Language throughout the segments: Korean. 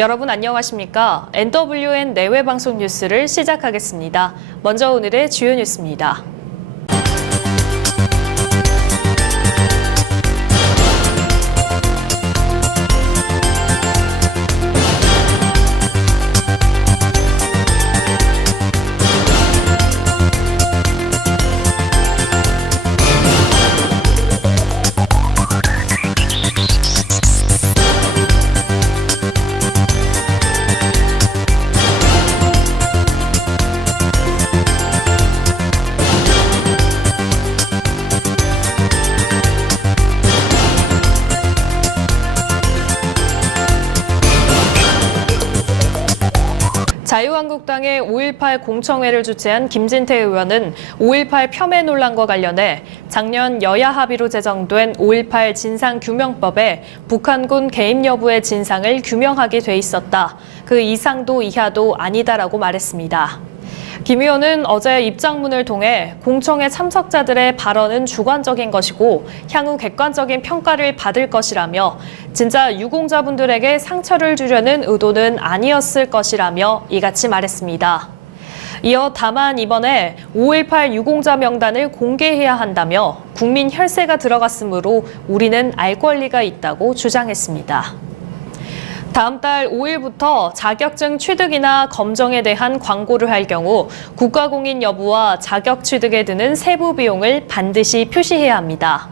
여러분 안녕하십니까? NWN 내외 방송 뉴스를 시작하겠습니다. 먼저 오늘의 주요 뉴스입니다. 자유한국당의 5.18 공청회를 주최한 김진태 의원은 5.18 폄훼 논란과 관련해 작년 여야 합의로 제정된 5.18 진상규명법에 북한군 개입 여부의 진상을 규명하게 돼 있었다. 그 이상도 이하도 아니다라고 말했습니다. 김 의원은 어제 입장문을 통해 공청회 참석자들의 발언은 주관적인 것이고 향후 객관적인 평가를 받을 것이라며 진짜 유공자분들에게 상처를 주려는 의도는 아니었을 것이라며 이같이 말했습니다. 이어 다만 이번에 5.18 유공자 명단을 공개해야 한다며 국민 혈세가 들어갔으므로 우리는 알 권리가 있다고 주장했습니다. 다음 달 5일부터 자격증 취득이나 검정에 대한 광고를 할 경우 국가공인 여부와 자격 취득에 드는 세부 비용을 반드시 표시해야 합니다.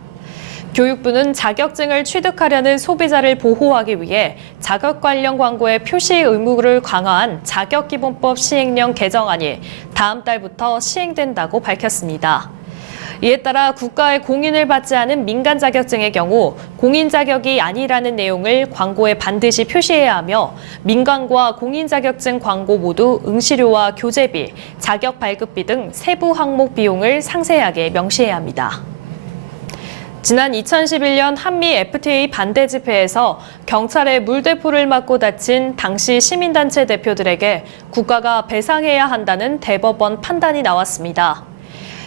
교육부는 자격증을 취득하려는 소비자를 보호하기 위해 자격 관련 광고의 표시 의무를 강화한 자격기본법 시행령 개정안이 다음 달부터 시행된다고 밝혔습니다. 이에 따라 국가의 공인을 받지 않은 민간 자격증의 경우 공인 자격이 아니라는 내용을 광고에 반드시 표시해야 하며 민간과 공인 자격증 광고 모두 응시료와 교재비, 자격 발급비 등 세부 항목 비용을 상세하게 명시해야 합니다. 지난 2011년 한미 FTA 반대 집회에서 경찰의 물대포를 맞고 다친 당시 시민단체 대표들에게 국가가 배상해야 한다는 대법원 판단이 나왔습니다.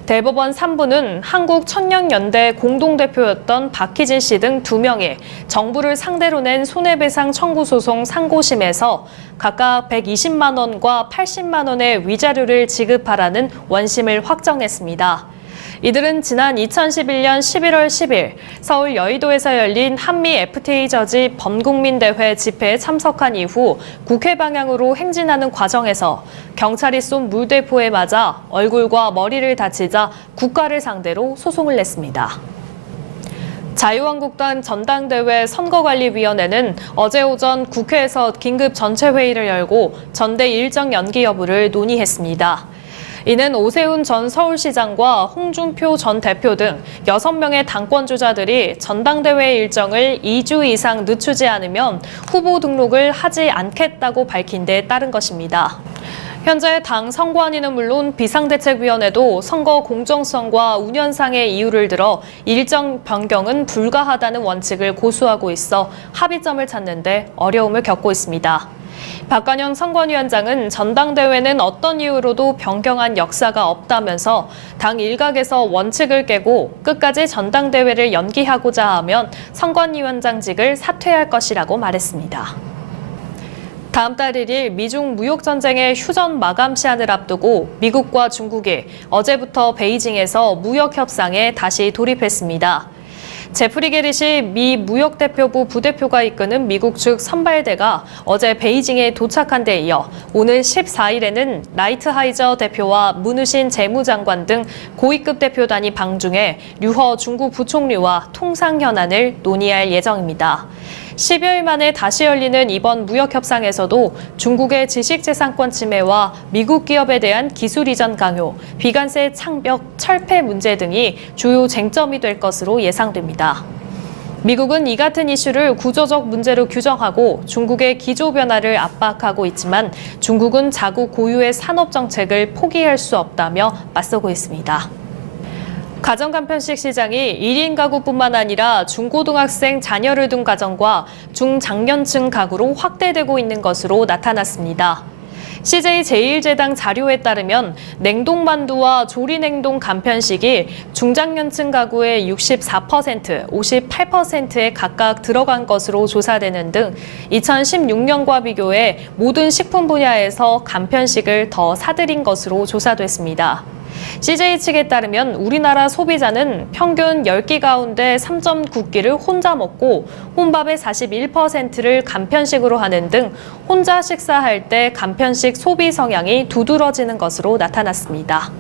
대법원 3부는 한국천년연대 공동대표였던 박희진 씨 등 2명이 정부를 상대로 낸 손해배상 청구 소송 상고심에서 각각 120만 원과 80만 원의 위자료를 지급하라는 원심을 확정했습니다. 이들은 지난 2011년 11월 10일 서울 여의도에서 열린 한미 FTA 저지 범국민대회 집회에 참석한 이후 국회 방향으로 행진하는 과정에서 경찰이 쏜 물대포에 맞아 얼굴과 머리를 다치자 국가를 상대로 소송을 냈습니다. 자유한국당 전당대회 선거관리위원회는 어제 오전 국회에서 긴급 전체회의를 열고 전대 일정 연기 여부를 논의했습니다. 이는 오세훈 전 서울시장과 홍준표 전 대표 등 6명의 당권주자들이 전당대회 일정을 2주 이상 늦추지 않으면 후보 등록을 하지 않겠다고 밝힌 데 따른 것입니다. 현재 당 선관위는 물론 비상대책위원회도 선거 공정성과 운영상의 이유를 들어 일정 변경은 불가하다는 원칙을 고수하고 있어 합의점을 찾는 데 어려움을 겪고 있습니다. 박관영 선관위원장은 전당대회는 어떤 이유로도 변경한 역사가 없다면서 당 일각에서 원칙을 깨고 끝까지 전당대회를 연기하고자 하면 선관위원장직을 사퇴할 것이라고 말했습니다. 다음 달 1일 미중 무역전쟁의 휴전 마감 시한을 앞두고 미국과 중국이 어제부터 베이징에서 무역협상에 다시 돌입했습니다. 제프리 게릿이 미 무역대표부 부대표가 이끄는 미국 측 선발대가 어제 베이징에 도착한 데 이어 오늘 14일에는 라이트하이저 대표와 문우신 재무장관 등 고위급 대표단이 방중해 류허 중국 부총리와 통상 현안을 논의할 예정입니다. 10여일 만에 다시 열리는 이번 무역협상에서도 중국의 지식재산권 침해와 미국 기업에 대한 기술 이전 강요, 비관세 창벽, 철폐 문제 등이 주요 쟁점이 될 것으로 예상됩니다. 미국은 이 같은 이슈를 구조적 문제로 규정하고 중국의 기조 변화를 압박하고 있지만 중국은 자국 고유의 산업 정책을 포기할 수 없다며 맞서고 있습니다. 가정간편식 시장이 1인 가구뿐만 아니라 중고등학생 자녀를 둔 가정과 중장년층 가구로 확대되고 있는 것으로 나타났습니다. CJ제일제당 자료에 따르면 냉동만두와 조리냉동 간편식이 중장년층 가구의 64%, 58%에 각각 들어간 것으로 조사되는 등 2016년과 비교해 모든 식품 분야에서 간편식을 더 사들인 것으로 조사됐습니다. CJ 측에 따르면 우리나라 소비자는 평균 10끼 가운데 3.9끼를 혼자 먹고 혼밥의 41%를 간편식으로 하는 등 혼자 식사할 때 간편식 소비 성향이 두드러지는 것으로 나타났습니다.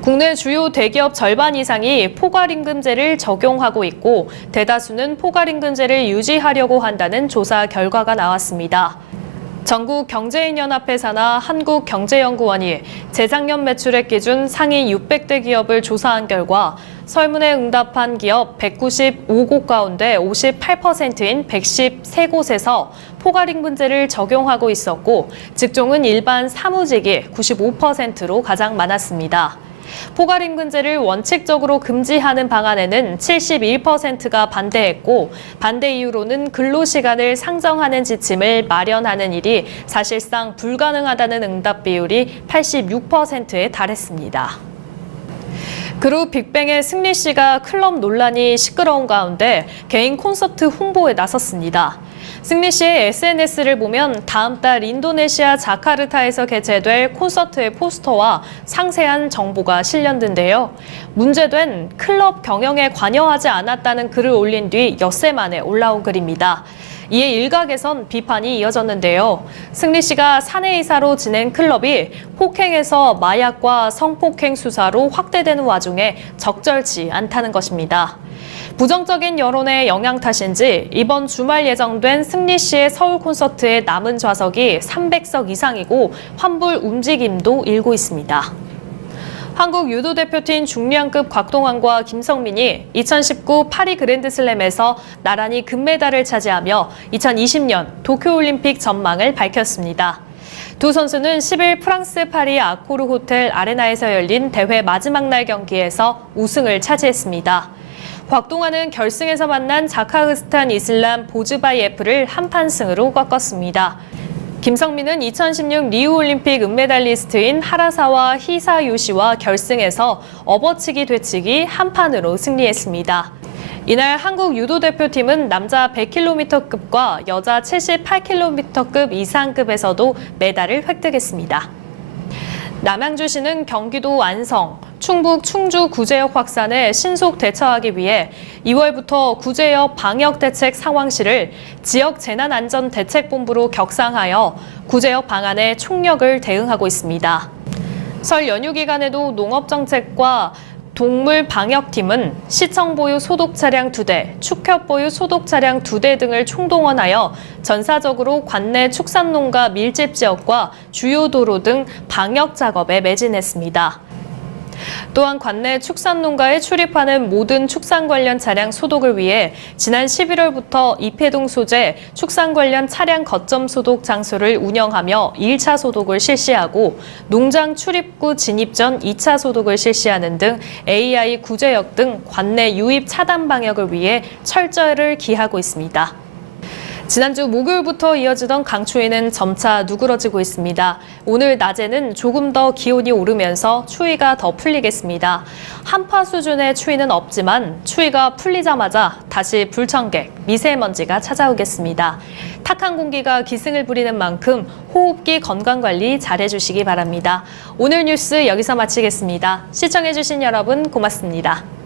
국내 주요 대기업 절반 이상이 포괄임금제를 적용하고 있고 대다수는 포괄임금제를 유지하려고 한다는 조사 결과가 나왔습니다. 전국경제인연합회사나 한국경제연구원이 재작년 매출액 기준 상위 600대 기업을 조사한 결과 설문에 응답한 기업 195곳 가운데 58%인 113곳에서 포괄임금제를 적용하고 있었고 직종은 일반 사무직이 95%로 가장 많았습니다. 포괄임금제를 원칙적으로 금지하는 방안에는 71%가 반대했고 반대 이유로는 근로시간을 상정하는 지침을 마련하는 일이 사실상 불가능하다는 응답 비율이 86%에 달했습니다. 그룹 빅뱅의 승리 씨가 클럽 논란이 시끄러운 가운데 개인 콘서트 홍보에 나섰습니다. 승리 씨의 SNS를 보면 다음 달 인도네시아 자카르타에서 개최될 콘서트의 포스터와 상세한 정보가 실렸는데요. 문제된 클럽 경영에 관여하지 않았다는 글을 올린 뒤 엿새 만에 올라온 글입니다. 이에 일각에선 비판이 이어졌는데요. 승리 씨가 사내이사로 지낸 클럽이 폭행에서 마약과 성폭행 수사로 확대되는 와중에 적절치 않다는 것입니다. 부정적인 여론의 영향 탓인지 이번 주말 예정된 승리 씨의 서울 콘서트의 남은 좌석이 300석 이상이고 환불 움직임도 일고 있습니다. 한국 유도 대표팀 중량급 곽동환과 김성민이 2019 파리 그랜드슬램에서 나란히 금메달을 차지하며 2020년 도쿄올림픽 전망을 밝혔습니다. 두 선수는 10일 프랑스 파리 아코르 호텔 아레나에서 열린 대회 마지막 날 경기에서 우승을 차지했습니다. 곽동환은 결승에서 만난 자카르스탄 이슬람 보즈바이에프를 한판 승으로 꺾었습니다. 김성민은 2016 리우올림픽 은메달리스트인 하라사와 히사요시와 결승에서 업어치기 되치기 한판으로 승리했습니다. 이날 한국 유도 대표팀은 남자 100km급과 여자 78km급 이상급에서도 메달을 획득했습니다. 남양주시는 경기도 안성, 충북 충주 구제역 확산에 신속 대처하기 위해 2월부터 구제역 방역대책 상황실을 지역재난안전대책본부로 격상하여 구제역 방안에 총력을 대응하고 있습니다. 설 연휴 기간에도 농업정책과 동물방역팀은 시청 보유 소독 차량 2대, 축협 보유 소독 차량 2대 등을 총동원하여 전사적으로 관내 축산농가 밀집 지역과 주요 도로 등 방역 작업에 매진했습니다. 또한 관내 축산농가에 출입하는 모든 축산 관련 차량 소독을 위해 지난 11월부터 이패동 소재 축산 관련 차량 거점 소독 장소를 운영하며 1차 소독을 실시하고 농장 출입구 진입 전 2차 소독을 실시하는 등 AI 구제역 등 관내 유입 차단 방역을 위해 철저를 기하고 있습니다. 지난주 목요일부터 이어지던 강추위는 점차 누그러지고 있습니다. 오늘 낮에는 조금 더 기온이 오르면서 추위가 더 풀리겠습니다. 한파 수준의 추위는 없지만 추위가 풀리자마자 다시 불청객, 미세먼지가 찾아오겠습니다. 탁한 공기가 기승을 부리는 만큼 호흡기 건강관리 잘해주시기 바랍니다. 오늘 뉴스 여기서 마치겠습니다. 시청해주신 여러분 고맙습니다.